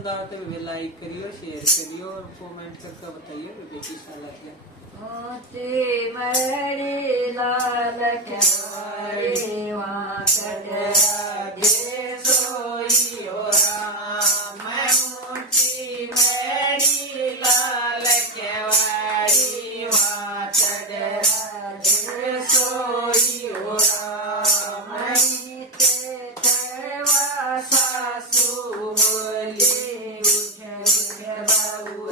पसंद आए तो वे लाइक करियो, शेयर करियो और कमेंट करके बताइए वीडियो कैसा लगे। मोती मरी लाल केवाड़ी वहाँ कटरागे सोइयो राम। मोती मरी लाल केवाड़ी वहाँ कटरागे सोइयो राम। सासू बोली उठे बाबू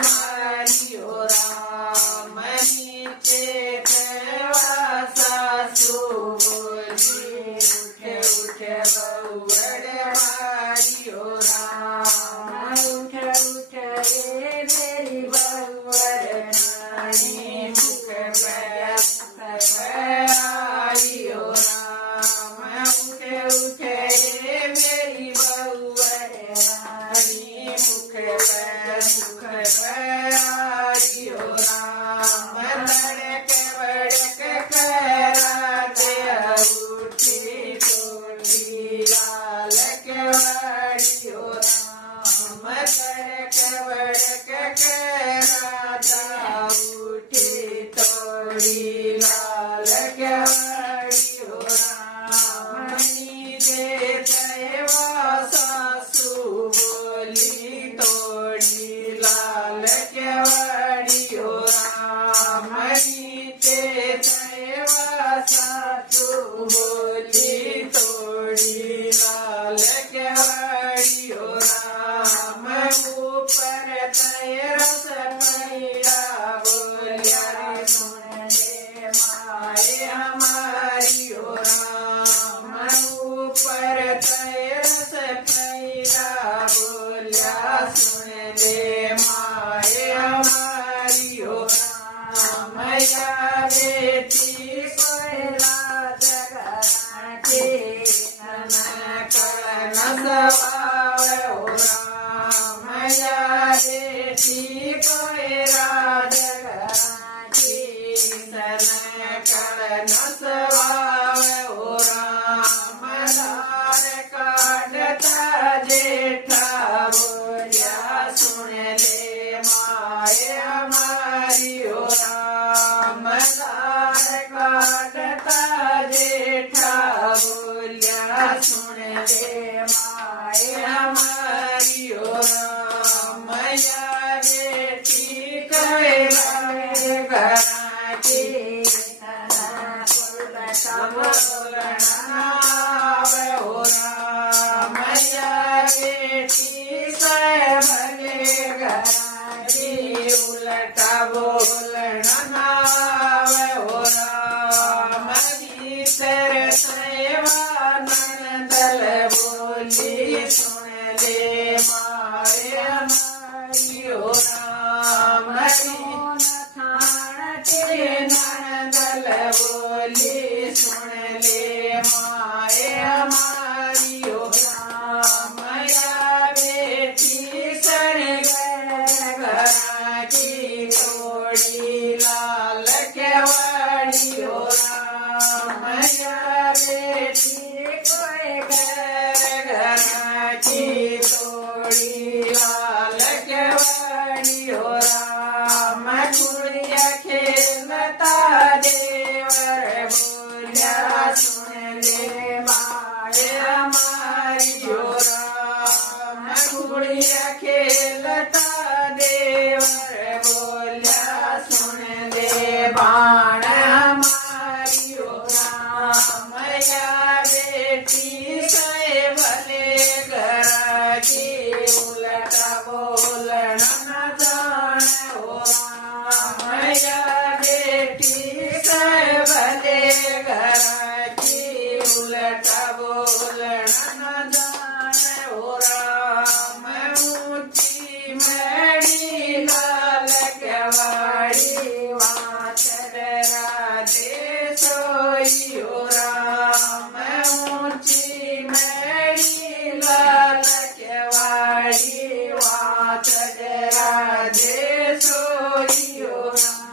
मारियो राम। नीचे सासू बोली उठे उठे बाबू मारियो राम। उठे उठे मेरी बाबू नानी मुख आइयो राम। उठे उठे मेरी बउआ रानी मुख सुख आइयो राम। लड़क बड़क करा दे उठी टोटी लाल केवाड़ियो राम। लड़क बड़क करा दा उठी टोटी लाल केवाड़ियो राम। नीचे सासू बोली तोड़ी लाल केवाड़ियो राम। नीचे सासू बोली तोड़ी लाल केवाड़ियो राम। ऊपर रस पैया बोलिया सुन ले माए हमारियो राम। ऊपर रस पैया बोलिया सुन ले माए हमारियो राम। या बेटी कोयला जगरा के ननक नसवावे हो राम। या बेटी कोयला जगरा के ननक नसवावे हो राम। धार काटता जेठा बोलिया सुन ले माए हमारियो राम। धार काटता जेठा बोलिया सुन ले माए हमारियो राम। या बेटी कैला घरा के हो राम। या बेटी से भले घरा की उलटा बोलना हो राम। भीतर सेवा नंदल बोली सुन ले माए हमारियो राम। नंदल बोली सुन ले माए हमारियो राम। या बेटी सर घरा की तोड़ी लाल केवाड़ियो राम। या बेटी कोई घरा की तोड़ी लाल केवाड़ियो राम। गुड़िया खेलता देवर बोलिया सुन ले माए हमारियो राम। गुड़िया खेलता देवर बोलिया सुन ले